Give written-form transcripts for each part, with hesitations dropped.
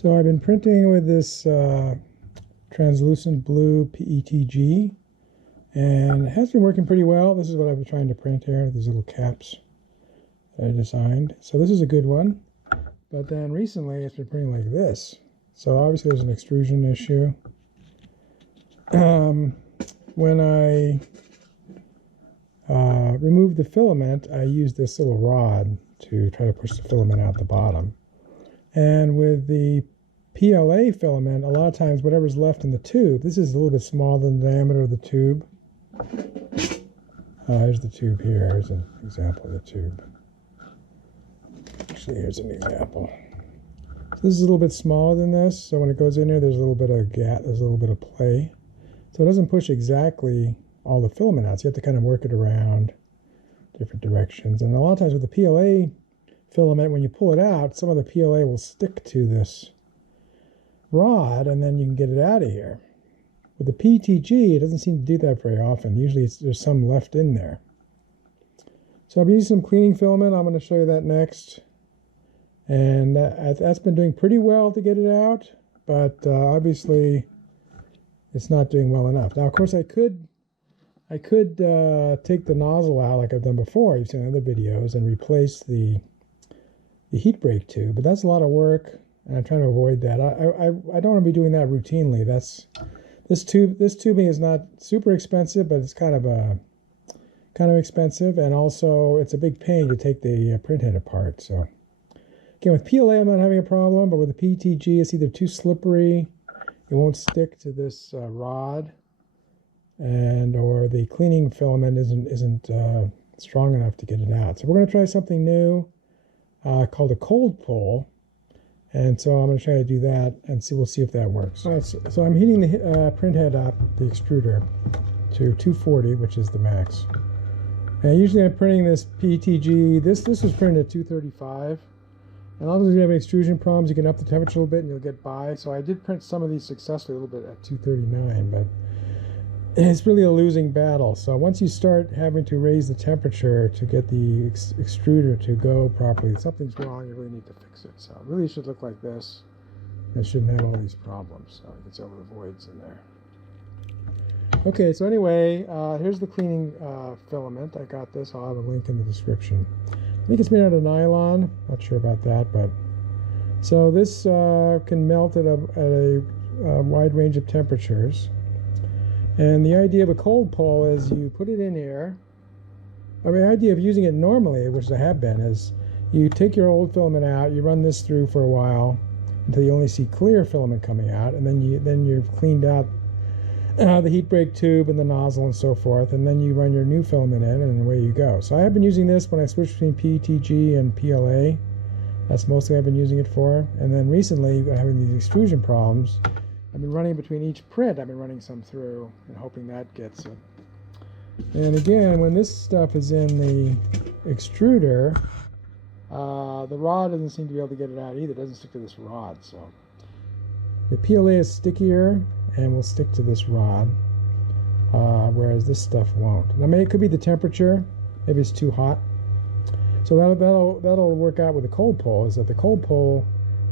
So I've been printing with this translucent blue PETG, and it has been working pretty well. This is what I've been trying to print here, these little caps that I designed. So this is a good one, but then recently it's been printing like this. So obviously there's an extrusion issue. When I removed the filament, I used this little rod to try to push the filament out the bottom. And with the PLA filament, a lot of times whatever's left in the tube, this is a little bit smaller than the diameter of the tube. Here's the tube here. Here's an example of the tube. Actually, here's an example. So this is a little bit smaller than this, so when it goes in here, there's a little bit of gap, there's a little bit of play. So it doesn't push exactly all the filament out, so you have to kind of work it around different directions. And a lot of times with the PLA filament, when you pull it out, some of the PLA will stick to this rod, and then you can get it out of here. With the PETG, it doesn't seem to do that very often. Usually there's some left in there. So I'm using some cleaning filament. I'm going to show you that next. And that's been doing pretty well to get it out, but obviously it's not doing well enough. Now, of course, I could take the nozzle out like I've done before. You've seen other videos, and replace the heat break tube, but that's a lot of work, and I'm trying to avoid that. I don't want to be doing that routinely. This tubing is not super expensive, but it's kind of expensive, and also it's a big pain to take the printhead apart. So again, with PLA I'm not having a problem, but with the PETG it's either too slippery, it won't stick to this rod, or the cleaning filament isn't strong enough to get it out. So we're going to try something new called a cold pull, and so I'm going to try to do that and we'll see if that works. All right, so I'm heating the print head up, the extruder, to 240, which is the max. And usually I'm printing this PETG. This was printed at 235. And obviously if you have extrusion problems, you can up the temperature a little bit and you'll get by. So I did print some of these successfully a little bit at 239, but it's really a losing battle. So once you start having to raise the temperature to get the extruder to go properly, something's wrong. You really need to fix it. So it really should look like this. It shouldn't have all these problems. So you can see all the voids in there. Okay, so anyway, here's the cleaning filament. I got this. I'll have a link in the description. I think it's made out of nylon. Not sure about that, but so this can melt at a wide range of temperatures. And the idea of a cold pull is you put it in here. I mean, the idea of using it normally, which I have been, is you take your old filament out, you run this through for a while until you only see clear filament coming out, and then you've cleaned out the heat break tube and the nozzle and so forth, and then you run your new filament in, and away you go. So I have been using this when I switched between PETG and PLA. That's mostly what I've been using it for. And then recently, having these extrusion problems, I've been running between each print. I've been running some through and hoping that gets it. And again, when this stuff is in the extruder, the rod doesn't seem to be able to get it out either. It doesn't stick to this rod. So the PLA is stickier and will stick to this rod, whereas this stuff won't. Now, maybe it could be the temperature. Maybe it's too hot. So that'll work out with the cold pull. Is that the cold pull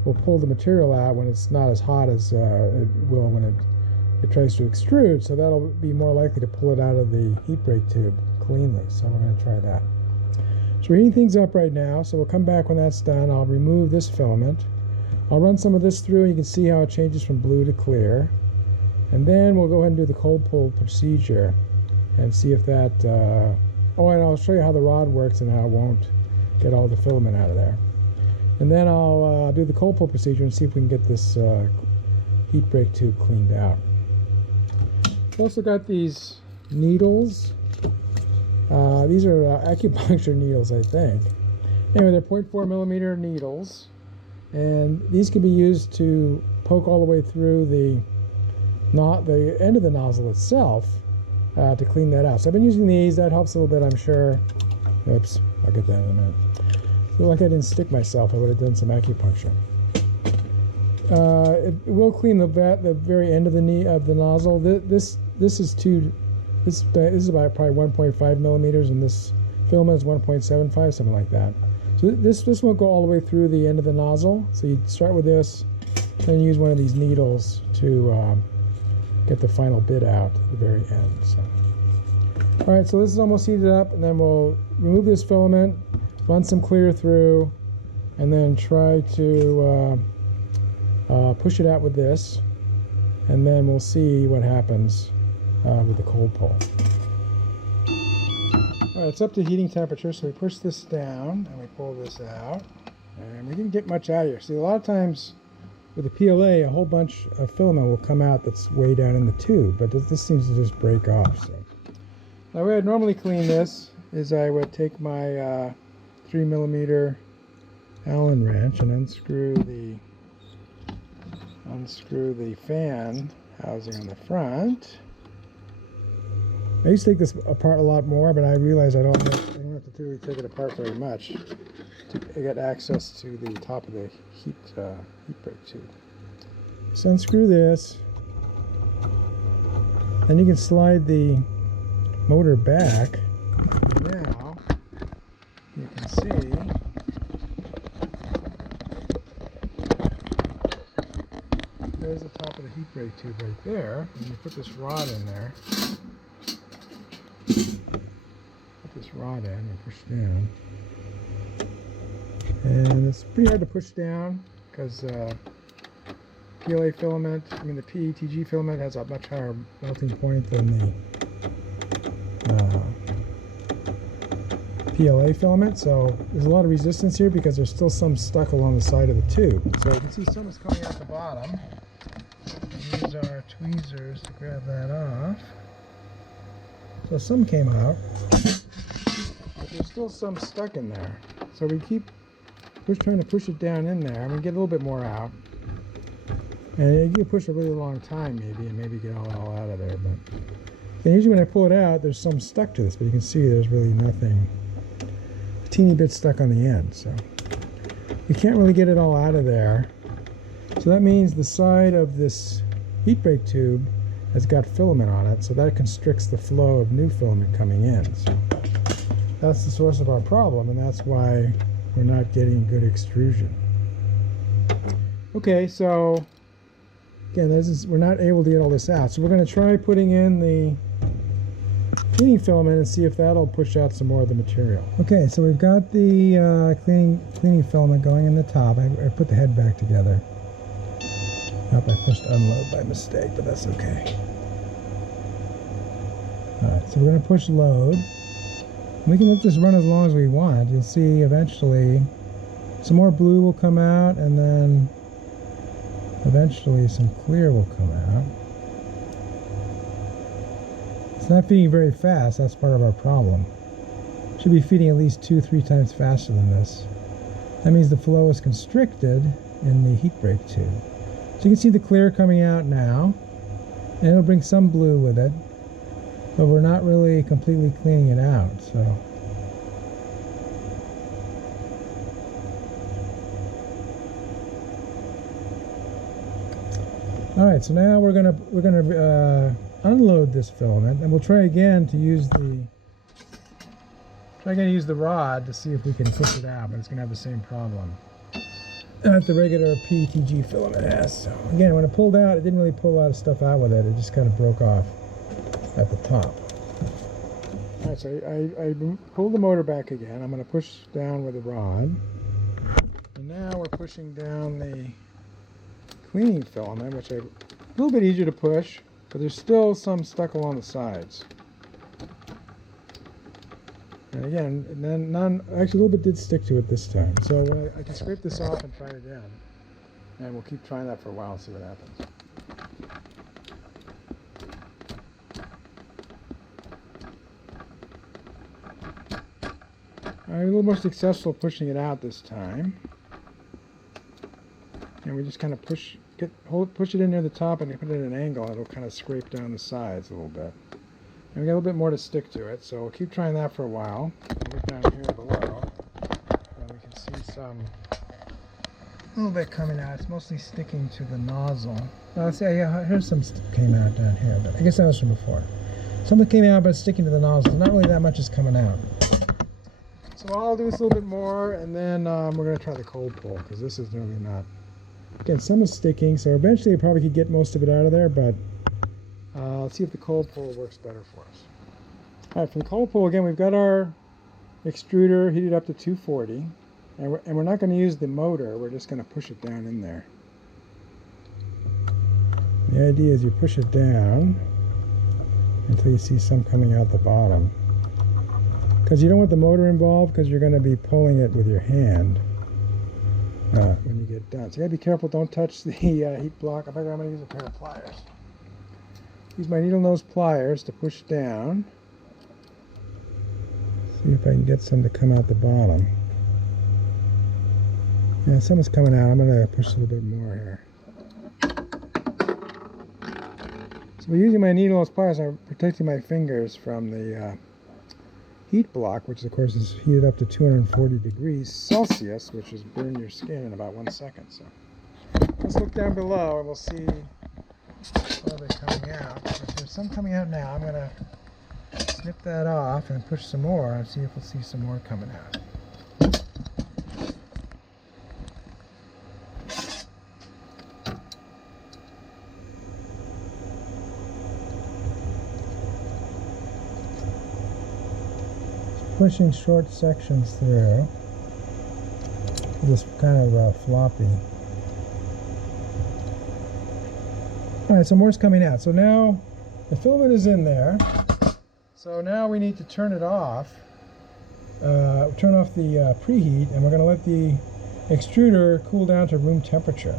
will pull the material out when it's not as hot as it will when it tries to extrude. So that'll be more likely to pull it out of the heat break tube cleanly. So we're going to try that. So we're heating things up right now. So we'll come back when that's done. I'll remove this filament. I'll run some of this through, and you can see how it changes from blue to clear. And then we'll go ahead and do the cold pull procedure and see if that... oh, and I'll show you how the rod works and how it won't get all the filament out of there. And then I'll do the cold pull procedure and see if we can get this heat break tube cleaned out. I've also got these needles. These are acupuncture needles, I think. Anyway, they're 0.4 millimeter needles. And these can be used to poke all the way through the end of the nozzle itself to clean that out. So I've been using these. That helps a little bit, I'm sure. Oops, I'll get that in a minute. Feel like I didn't stick myself. I would have done some acupuncture. It will clean the very end of the nozzle. This is about probably 1.5 millimeters, and this filament is 1.75, something like that. So this won't go all the way through the end of the nozzle. So you start with this, then use one of these needles to get the final bit out at the very end. So, all right, so this is almost heated up, and then we'll remove this filament, run some clear through, and then try to push it out with this, and then we'll see what happens with the cold pull. All right, it's up to heating temperature, so we push this down and we pull this out, and we didn't get much out here. See, a lot of times with the PLA, a whole bunch of filament will come out that's way down in the tube, but this seems to just break off. So, the way I'd normally clean this is I would take my 3mm Allen wrench and unscrew the fan housing on the front. I used to take this apart a lot more, but I realized I don't have to really take it apart very much to get access to the top of the heat break tube. So unscrew this, then you can slide the motor back. Now you can see there's the top of the heat break tube right there, and you put this rod in there. Put this rod in and push down. And it's pretty hard to push down because PLA filament, the PETG filament has a much higher melting point than the PLA filament, so there's a lot of resistance here because there's still some stuck along the side of the tube. So you can see some is coming out the bottom. Use our tweezers to grab that off. So some came out, but there's still some stuck in there. So we keep trying to push it down in there, and we get a little bit more out. And you can push a really long time maybe, and maybe get all out of there. But then usually when I pull it out, there's some stuck to this, but you can see there's really nothing, a teeny bit stuck on the end. So we can't really get it all out of there. So that means the side of this heat break tube has got filament on it, so that constricts the flow of new filament coming in. So that's the source of our problem, and that's why we're not getting good extrusion. Okay, so again, we're not able to get all this out. So we're going to try putting in the cleaning filament and see if that'll push out some more of the material. Okay, so we've got the cleaning filament going in the top. I put the head back together. Nope, I pushed unload by mistake, but that's okay. Alright, so we're going to push load. We can let this run as long as we want. You'll see eventually some more blue will come out, and then eventually some clear will come out. It's not feeding very fast. That's part of our problem. It should be feeding at least 2-3 times faster than this. That means the flow is constricted in the heat break tube. So you can see the clear coming out now, and it'll bring some blue with it, but we're not really completely cleaning it out. So all right, so now we're gonna unload this filament, and we'll try again to use the rod to see if we can push it out, but it's gonna have the same problem that the regular PETG filament has. So again, when it pulled out, it didn't really pull a lot of stuff out with it. It just kind of broke off at the top. All right, so I pulled the motor back again. I'm going to push down with the rod. And now we're pushing down the cleaning filament, which is a little bit easier to push, but there's still some stuck along the sides. And again, actually a little bit did stick to it this time. So I can scrape this off and try it again. And we'll keep trying that for a while and see what happens. Alright, a little more successful pushing it out this time. And we just kind of push it in near the top, and you put it at an angle, and it'll kind of scrape down the sides a little bit. And we got a little bit more to stick to it, so we'll keep trying that for a while. We'll look down here below, and we can see some a little bit coming out. It's mostly sticking to the nozzle. Let's see, yeah, here's some came out down here, but I guess that was from before. Something came out, but it's sticking to the nozzle. Not really that much is coming out. So I'll do this a little bit more, and then we're going to try the cold pull, because this is really not Again, some is sticking, so eventually I probably could get most of it out of there, but let's see if the cold pull works better for us. All right, from the cold pull, again, we've got our extruder heated up to 240, and we're not going to use the motor, we're just going to push it down in there. The idea is you push it down until you see some coming out the bottom. Because you don't want the motor involved, because you're going to be pulling it with your hand when you get done. So you got to be careful, don't touch the heat block. I think I'm going to use a pair of pliers. Use my needle nose pliers to push down. See if I can get some to come out the bottom. Yeah, some is coming out. I'm going to push a little bit more here. So by using my needle nose pliers, I'm protecting my fingers from the heat block, which of course is heated up to 240 degrees Celsius, which is burn your skin in about 1 second. So let's look down below and we'll see all they're coming out. If there's some coming out now, I'm going to snip that off and push some more and see if we'll see some more coming out. Pushing short sections through, just kind of floppy. All right, so more's coming out. So now the filament is in there. So now we need to turn it off, turn off the preheat, and we're going to let the extruder cool down to room temperature.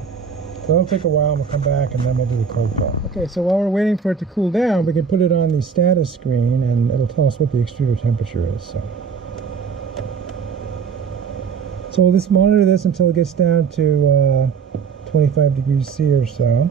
So that'll take a while, and we'll come back, and then we'll do the cold pull. Okay, so while we're waiting for it to cool down, we can put it on the status screen, and it'll tell us what the extruder temperature is. So we'll just monitor this until it gets down to 25 degrees C or so,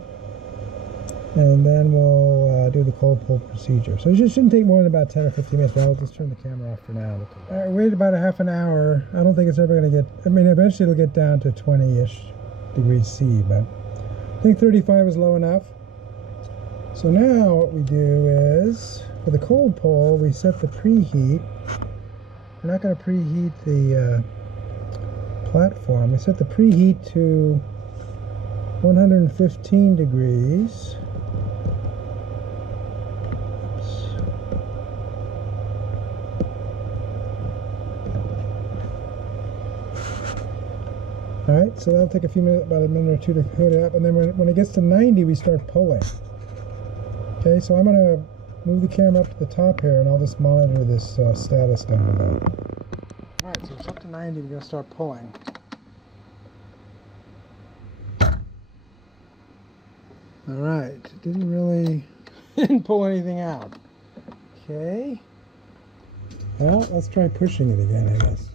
and then we'll do the cold pull procedure. So it shouldn't take more than about 10 or 15 minutes, but I'll just turn the camera off for now. All right, wait about a half an hour. I don't think it's ever going to get, I mean, eventually it'll get down to 20-ish degrees C, but I think 35 is low enough. So now what we do is, for the cold pull, we set the preheat. We're not going to preheat the platform. We set the preheat to 115 degrees. Alright, so that'll take a few minutes, about a minute or two to coat it up, and then when it gets to 90, we start pulling. Okay, so I'm going to move the camera up to the top here, and I'll just monitor this status down below. Alright, so it's up to 90, we're going to start pulling. Alright, didn't pull anything out. Okay. Well, let's try pushing it again, I guess.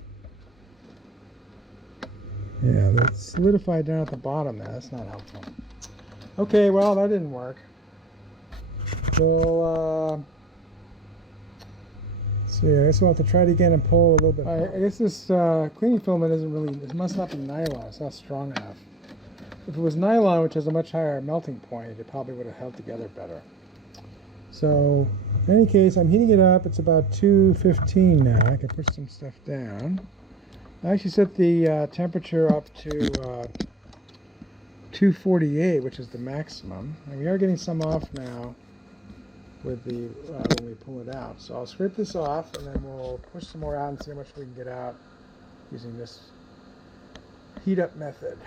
Yeah, that's solidified down at the bottom there. That's not helpful. Okay, well, that didn't work. So, let's see, I guess we'll have to try it again and pull a little bit. I guess this cleaning filament isn't really, it must not be nylon. It's not strong enough. If it was nylon, which has a much higher melting point, it probably would have held together better. So, in any case, I'm heating it up. It's about 215 now. I can push some stuff down. I actually set the temperature up to 248, which is the maximum. And we are getting some off now with the when we pull it out. So I'll scrape this off, and then we'll push some more out and see how much we can get out using this heat up method.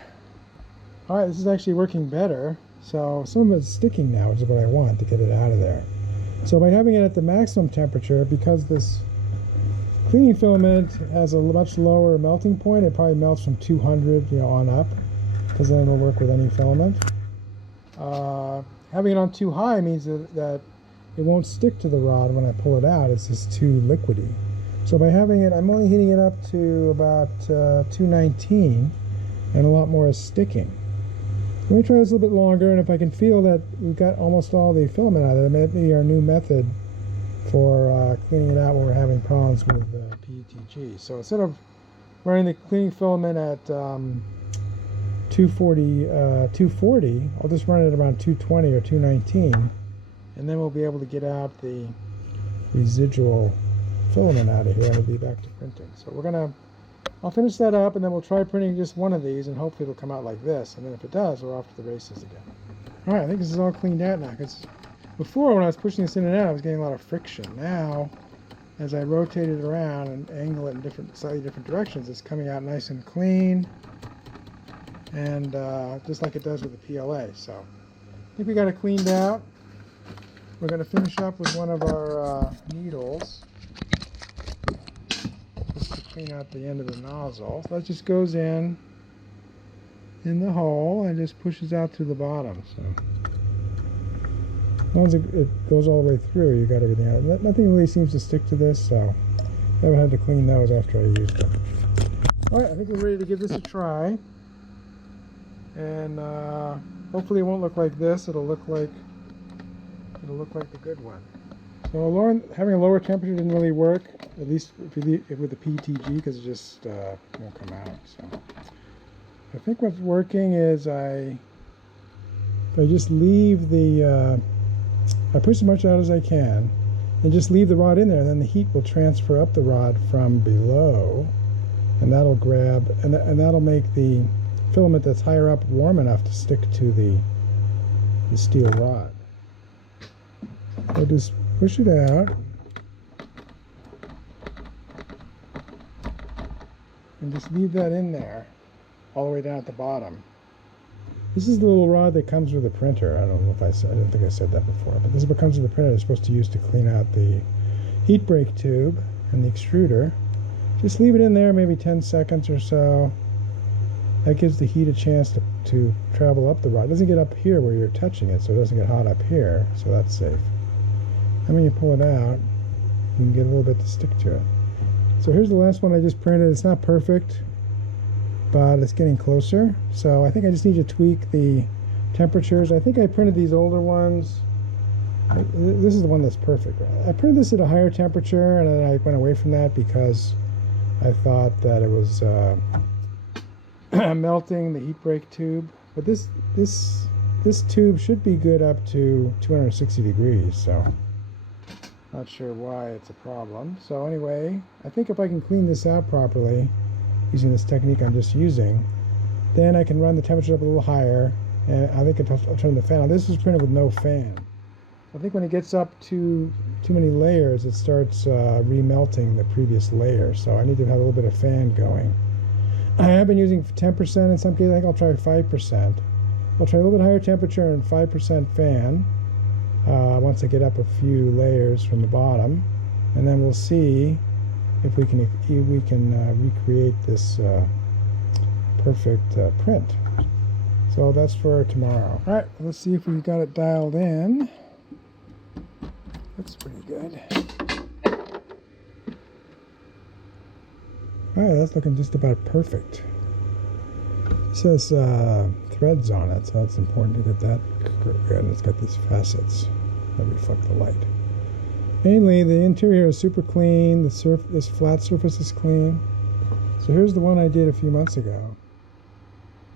All right, this is actually working better. So some of it's sticking now, which is what I want to get it out of there. So by having it at the maximum temperature, because this cleaning filament has a much lower melting point, it probably melts from 200, on up, because then it'll work with any filament. Having it on too high means that it won't stick to the rod when I pull it out. It's just too liquidy. So by having it, I'm only heating it up to about 219, and a lot more is sticking. Let me try this a little bit longer, and if I can feel that we've got almost all the filament out of it, that may be our new method for cleaning it out when we're having problems with PETG. So instead of running the cleaning filament at 240, I'll just run it around 220 or 219, and then we'll be able to get out the residual filament out of here, and we'll be back to printing. So we're going to I'll finish that up, and then we'll try printing just one of these, and hopefully it'll come out like this. And then if it does, we're off to the races again. All right, I think this is all cleaned out now, because before when I was pushing this in and out, I was getting a lot of friction. Now, as I rotate it around and angle it in slightly different directions, it's coming out nice and clean, and just like it does with the PLA. So I think we got it cleaned out. We're going to finish up with one of our needles, just to clean out the end of the nozzle. So that just goes in the hole and just pushes out to the bottom. So as long as it goes all the way through, you got everything out. Nothing really seems to stick to this, so I haven't had to clean those after I used them. All right, I think we're ready to give this a try, and hopefully it won't look like this. It'll look like the good one. So having a lower temperature didn't really work, at least with the PETG, because it just won't come out. So I think what's working is if I just leave I push as much out as I can and just leave the rod in there, and then the heat will transfer up the rod from below, and that'll grab, and that'll make the filament that's higher up warm enough to stick to the steel rod. So just push it out and just leave that in there all the way down at the bottom. This is the little rod that comes with the printer. I don't think I said that before, but this is what comes with the printer. It's supposed to use to clean out the heat break tube and the extruder. Just leave it in there maybe 10 seconds or so. That gives the heat a chance to travel up the rod. It doesn't get up here where you're touching it, so it doesn't get hot up here, so that's safe. And when you pull it out, you can get a little bit to stick to it. So here's the last one I just printed. It's not perfect, but it's getting closer. So I think I just need to tweak the temperatures. I think I printed these older ones. This is the one that's perfect. I printed this at a higher temperature, and then I went away from that because I thought that it was melting the heat break tube. But this tube should be good up to 260 degrees, so not sure why it's a problem. So anyway, I think if I can clean this out properly using this technique I'm just using, then I can run the temperature up a little higher, and I think I'll turn the fan on. This is printed with no fan. I think when it gets up to too many layers, it starts remelting the previous layer, so I need to have a little bit of fan going. I have been using 10% in some cases. I think I'll try 5%. I'll try a little bit higher temperature and 5% fan once I get up a few layers from the bottom, and then we'll see if we can recreate this perfect print. So that's for tomorrow. All right, let's see if we got it dialed in. Looks pretty good. All right, that's looking just about perfect. It says threads on it, so that's important to get that good. And it's got these facets that reflect the light. Mainly, the interior is super clean. This flat surface is clean. So here's the one I did a few months ago.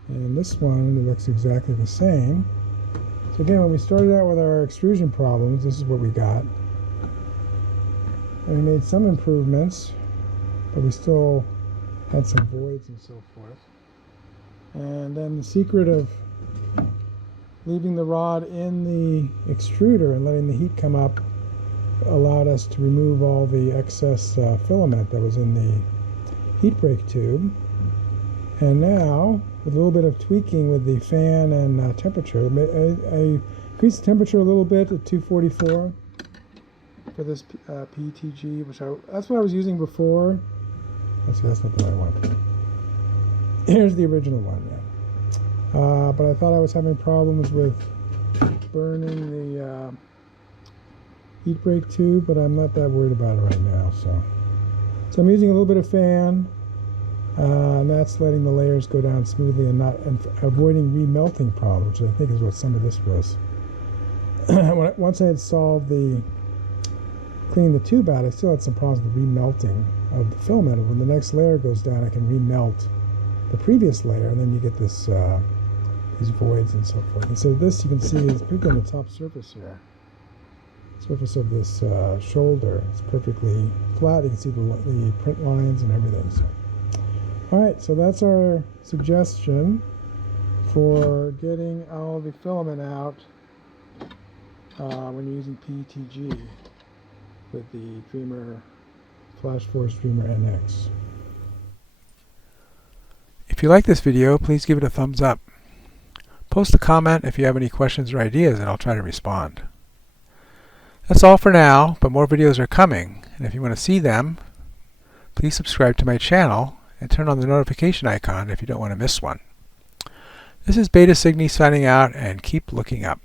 And this one, it looks exactly the same. So again, when we started out with our extrusion problems, this is what we got. And we made some improvements, but we still had some voids and so forth. And then the secret of leaving the rod in the extruder and letting the heat come up allowed us to remove all the excess filament that was in the heat break tube. And now, with a little bit of tweaking with the fan and temperature, I increased the temperature a little bit at 244 for this PETG, that's what I was using before. That's not the right one. Here's the original one, yeah. But I thought I was having problems with burning the heat break tube, but I'm not that worried about it right now. So I'm using a little bit of fan, and that's letting the layers go down smoothly and avoiding remelting problems, which I think is what some of this was. Once I had solved cleaning the tube out, I still had some problems with remelting of the filament. When the next layer goes down, I can remelt the previous layer, and then you get this these voids and so forth. And so this, you can see, is particularly on the top surface here. Surface of this shoulder. It's perfectly flat. You can see the print lines and everything. So Alright, so that's our suggestion for getting all the filament out when you're using PETG with the Dreamer Flashforge Dreamer NX. If you like this video, please give it a thumbs up. Post a comment if you have any questions or ideas, and I'll try to respond. That's all for now, but more videos are coming, and if you want to see them, please subscribe to my channel and turn on the notification icon if you don't want to miss one. This is Beta Cygni signing out, and keep looking up.